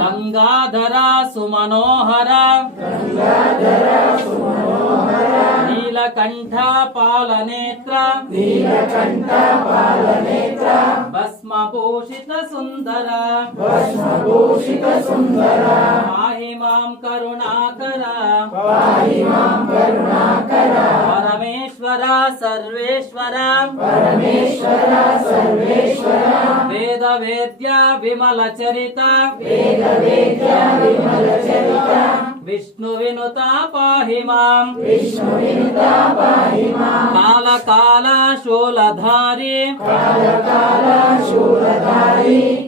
गंगाधर सुमनोहर नीलकंठ पालनेत्र भस्मभूषित सुंदर पाहि मां करुणाकर परमेश्वर सर्वेश्वर वेद वेद्य विमल चरित विष्णु विनुता पाहि मां काल काल शूलधारी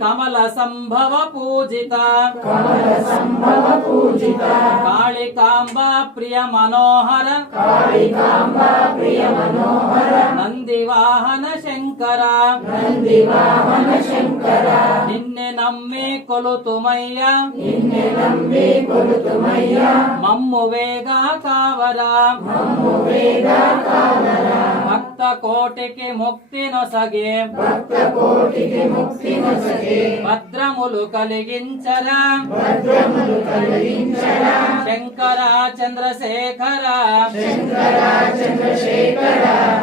कमल संभव पूजिता कालिकांबा प्रिय मनोहर नंदिवाहन शंकर निन्ने नम्मे कोलुतुमय्य मम्मु वेगा कावर भक्त कोटि की मुक्ति नొసగే భద్రములు కలిగించర శంకర చంద్రశేఖర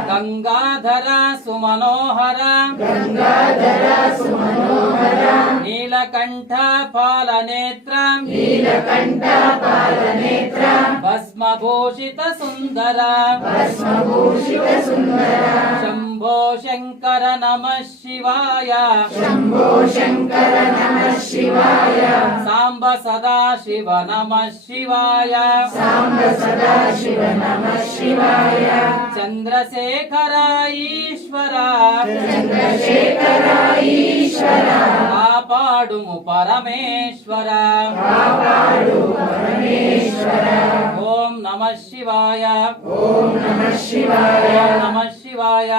గంగాధర సుమనోహర నీలకంఠ పాలనేత్ర భస్మభూషిత సుందర शंभो शंकर नमः शिवाय सांब सदा शिव नमः शिवाय चंद्रशेखर ईश्वर कापाडुमु परमेश्वर ओम नमः शिवाय ओम नमः शिवाय नमः शिवाय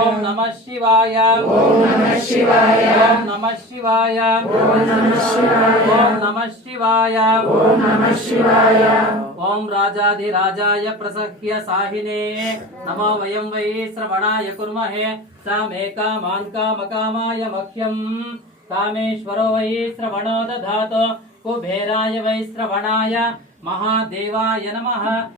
ओम नमः शिवाय ओम नमः शिवाय ओम नमः शिवाय ओम नमः शिवाय ओम नमः शिवाय ओम नमः शिवाय ओम राजाधिराजाय प्रसह्य साहिने नमो वयं वै श्रवणाय कुर्महे सामेकामान् कामकामाय मह्यं कामेश्वरो वै श्रवणो दधातु कुबेराय वै श्रवणाय महादेवाय नमः।